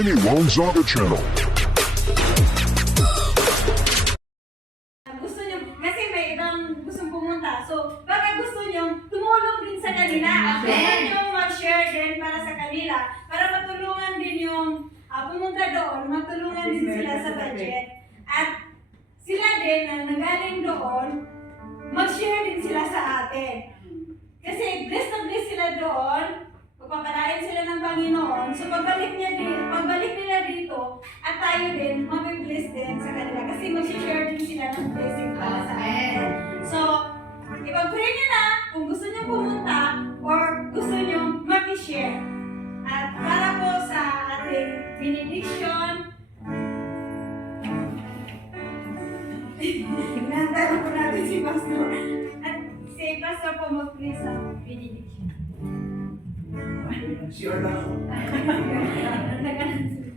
Benny Gonzaga Channel. gusto nyo, kasi may ibang gustong pumunta. So, baka gusto nyo, tumulong din sa kanila. At gusto nyo mag-share din para sa kanila. Para matulungan din yung ah, pumunta doon, matulungan din sila sa budget. At sila din na nagaling doon, mag-share din sila sa atin. Kasi blessed na blessed sila doon, pagpapalain sila ng Panginoon. So pagbalik niya din, pagbalik nila dito, at tayo din, mabibless din sa kanila. Kasi mag-share din sila ng Si Orlando.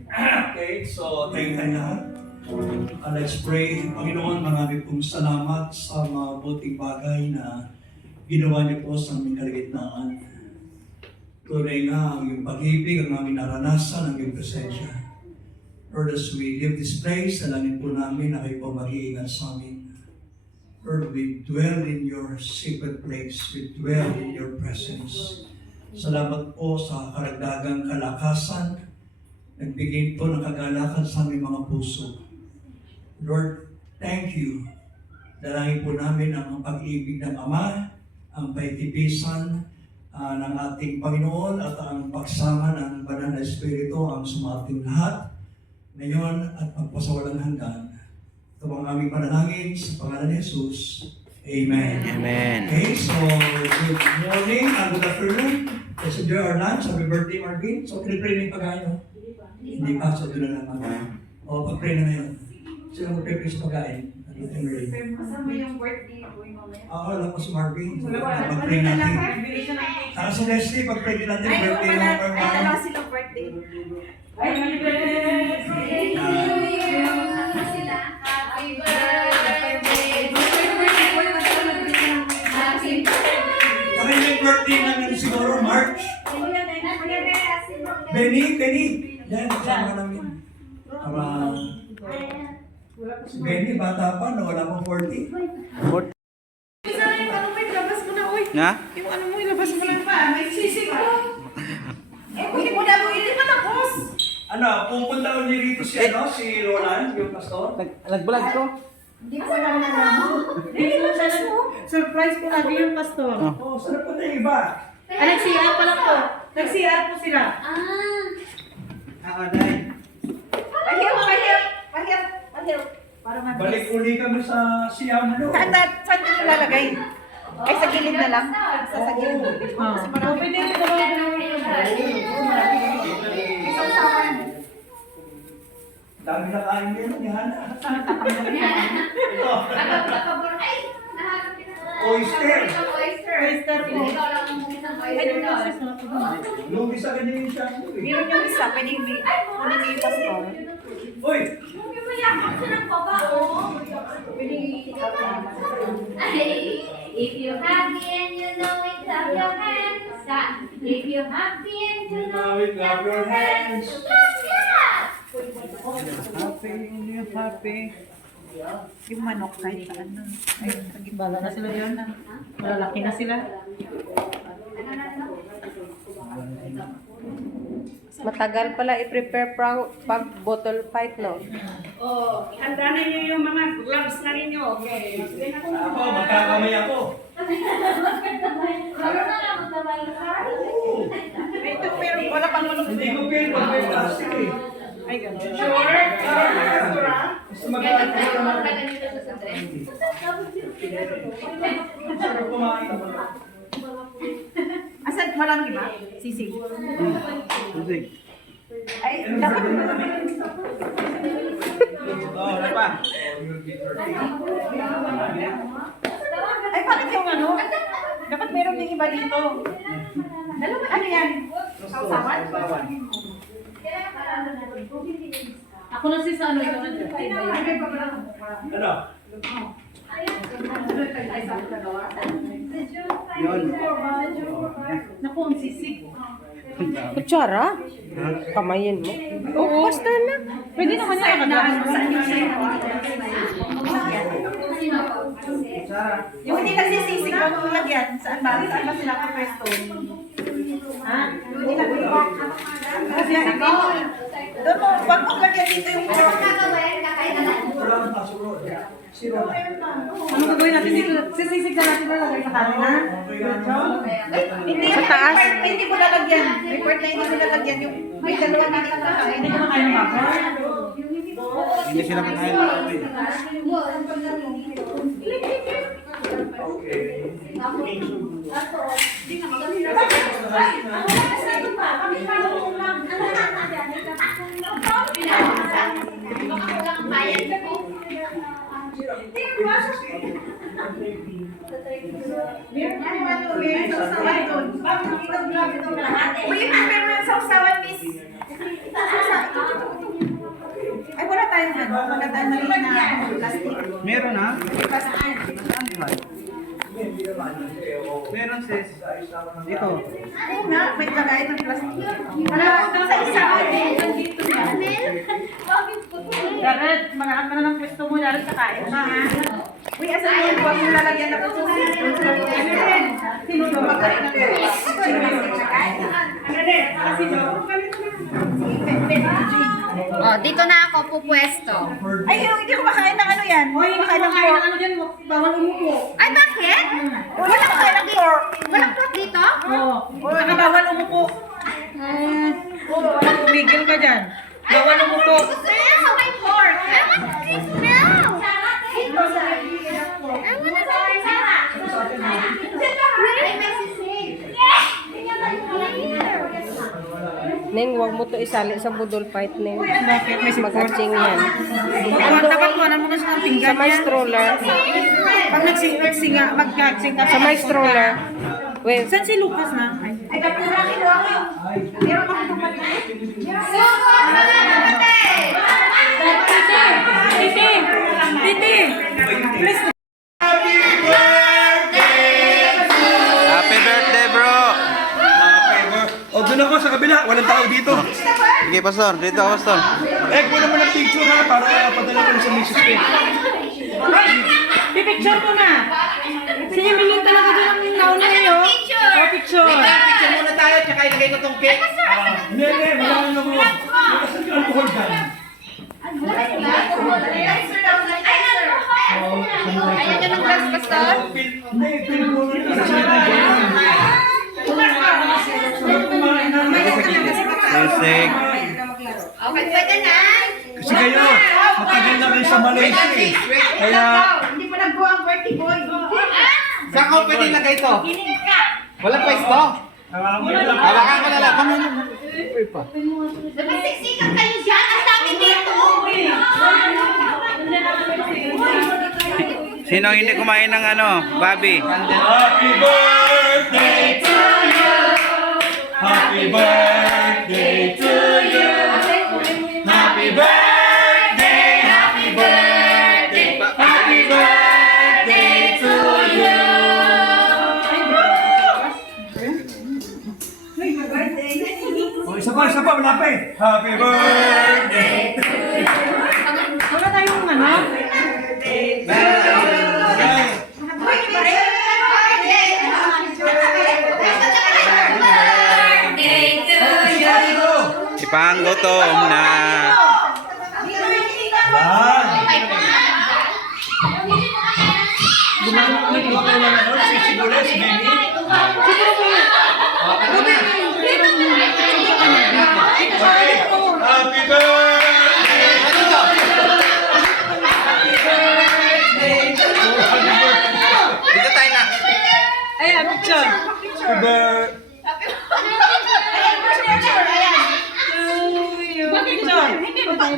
Okay, so tayo tayo lahat. Uh, let's pray. Panginoon, marami pong salamat sa mga buting bagay na ginawa niyo po sa aming kaligitnaan. Tunay nga ang iyong pag-ibig, ang aming naranasan, ang iyong presensya. Lord, as we leave this place, dalangin po namin na kayo po mag-iingat sa amin. Lord, we dwell in your secret place. We dwell in your presence. Salamat po sa karagdagang kalakasan. Nagbigay po ng kagalakan sa aming mga puso. Lord, thank you. Dalangin po namin ang pag-ibig ng Ama, ang paitipisan ah, ng ating Panginoon at ang pagsama ng Banal na Espiritu ang sumating lahat ngayon at magpasawalang hanggan. Ito ang aming panalangin sa pangalan ni Jesus. Amen. Amen. Okay, so good morning and good afternoon. Our lunch. Happy birthday, Marvin. So, pre-pray na yung pagkain, no? Hindi pa, so doon na lang ako. O, pag-pray na ngayon. Sino mag-pray sa pagkain? Ano? Kasama yung birthday ko yung mamaya. Oo, alam ko si Marvin. Pag-pray natin. Saka si Leslie, pag-pray din natin Ay, birthday pala. ng Ay, dalawa silang birthday. Ay, happy birthday! Happy birthday! Saka yung birthday namin siguro, Benny, Benny. Yan, kasama namin. Tama. Benny, bata pa, no? Wala pang 40. Isa yung ano mo, ilabas mo na, uy. Na? Yung ano mo, ilabas mo na. pa, may sisig ko. Eh, hindi mo na mo, hindi pa tapos. Ano, pupunta ulit rito si, ano, si Roland, yung pastor. Nag nag-vlog ko. Hindi ko na Hindi mo siya Surprise ko lagi yung pastor. Oh. Oh, sarap pa na yung iba. Ah, nag-CR pa lang po. Nag-CR po sila. Ah, dahil. Pahirap, pahirap, pahirap, pahirap. Para mabilis. Balik uli kami sa Siam, no? Saan, na- saan nyo lalagay? Ay, sa gilid na lang? Sa, sa gilid. Oo. Kasi marami. Pwede rin Isang sawan. Dami na kain nila, ni Hana. Oyster. Oyster po. Ay, Oyster. yung po. Lugi sa kanya yung siya. eh. Meron yung isa, pwedeng bi- kunin niyo yung pastor. Uy! If you're happy and you know it, clap your hands. If you're happy and you know it, clap your hands. Yeah! Happy, happy. Yung manok kahit saan na. Ay, bala na sila yun. Malalaki na sila. Matagal pala i-prepare pa- pag bottle fight, no? Oh, handa na niyo yung mga gloves na ninyo. Okay. Ako, magkakamay ako. Ito, pero wala pang manok. Hindi ko feel pag may plastic eh. Ay, gano'n. Sure? Sure? Gusto mag-aaral ko naman. Sarap kumain ako. Asan, walang iba? Sisig. Sige. Ay, dapat Oh, ano pa? Ay, bakit yung ano? Dapat meron din iba dito. Ano yan? Sausawan? Ako na sis, ano ito na Ano? Yun. Naku, ang sisig. Kutsara? Kamayin mo. Oh, basta na. Pwede naman yan. Yung hindi nagsisisig, wag mo lagyan. Saan ba? Saan ba sila pa pwesto? Ha? Hindi na Kasi yan ito. Doon mo, wag mo lagyan dito yung pork. Ano gagawin natin dito? Sisisig na natin lalagay sa kanila? Hindi, Sa taas? Hindi mo lalagyan. May part na hindi mo lalagyan. Yung may dalawa na dito. Hindi ko makain ng baka. Hindi sila kakain ng baboy. Meron ano, ano, meron sausawan doon. Bakit dito vlog ito lahat? Uy, meron sausawan, miss. Ay, wala tayong ano, wala tayong maliit na plastic. Meron ha? Plastic. Meron sis. Dito. Oo nga, may lagay ng plastic. Wala, sa isa. Nandito na. Jared, mga ano ng pwesto mo, Jared, sa kain na ha. Uy, asan yun? Huwag mo lalagyan na pwesto. Sino ba magkain ng Sino ba magkain? Ano din? Sino? Oh, dito na ako pupwesto. Ay, yung hindi ko makain ng ano yan. Uy, makain ng pork. ano dyan, bawal umupo. Ay, bakit? Wala makain ng pork. Walang plot dito? Oo. Saka bawal umupo. Hmm. Tumigil ka dyan. Bawal umupo. Gusto niya sa may pork. I want this now. I want Ay, may sisig. Ning, wag mo to isali sa budol fight, Ning. Mag-atsing yan. Dapat mo, ano mo kasi ng Sa pinggan may yan. stroller. Pag nagsing-singa, mag-gatsing ka. Sa may stroller. Wait, Saan si Lucas na? Ay, lang kinuha ko yung... Meron ako tumatay. Titi! Titi! Please Walang tao dito. Sige pastor, dito ako pastor. Eh, kuha mo ng picture ha, para padala ko sa misis ko. Pipicture ko na. Sige, mingin talaga doon ang nauna niyo. Oh, picture. Picture muna tayo, tsaka ilagay ko tong cake. Hindi, hindi. Wala na ako. Kasi alcohol dyan. Ayan ka ng glass, pastor. Hindi, pili mo Music. Okay, pwede na. Kasi kayo, matagal na kayo sa Malaysia eh. Kaya, Hindi pa nagbuha ang birthday boy. Saan ko pwede ilagay to? Walang pwesto? Hawakan ko na lang. Come on. Uy pa. Dapat siksikan kayo dyan. Ang dami dito. Sino hindi kumain ng ano? Bobby. Happy birthday. Happy birthday to you. Happy birthday, happy birthday, happy birthday to you. Oh, isa pa, isa pa, eh. Happy birthday. Si Sigules, Benny. Okay. Happy birthday. Na. Happy birthday. Oh,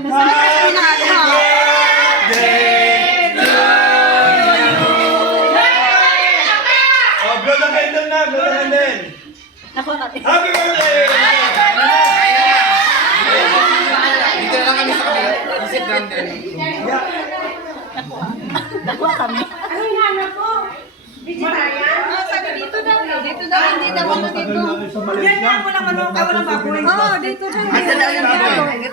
candle na, the candle. Happy birthday! Dito na lang kami sa kabila. Visit down there. Ano yung hanap ko? Vegetarian? Oh, sabi dito daw. Dito daw, dito daw ako dito. Yan nga, walang manok, ah, walang baboy. Oo, dito tayo.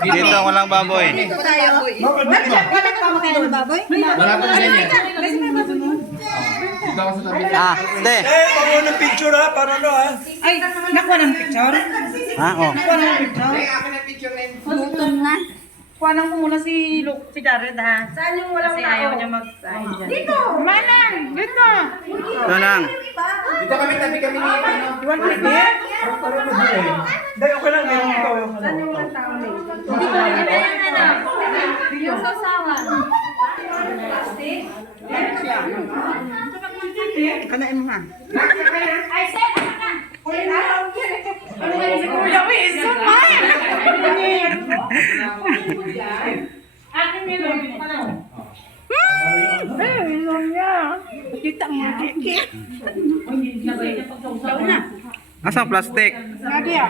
Dito, walang baboy. Dito tayo. Wala ka kumakain ng baboy? Wala pa rin yan. Ah, te. Eh, pag ng picture ha, para ano ha? Ay, nakuha ng picture? Ha, oh. Nakuha ng picture? Gutom na. Kuhanan ko muna si Luke, si Jared ha. Saan yung walang Kasi ayaw niya mag Dito! Manang! Dito! Ito nang. Dito kami, tabi kami ni ano. Iwan ko dito? Hindi, okay lang. Meron ito. Yung ano. Yung sasawa. Kanain mo ha. Ay, sir, ano na? Kuya, may isa pa! Asa plastic? Sabi ah.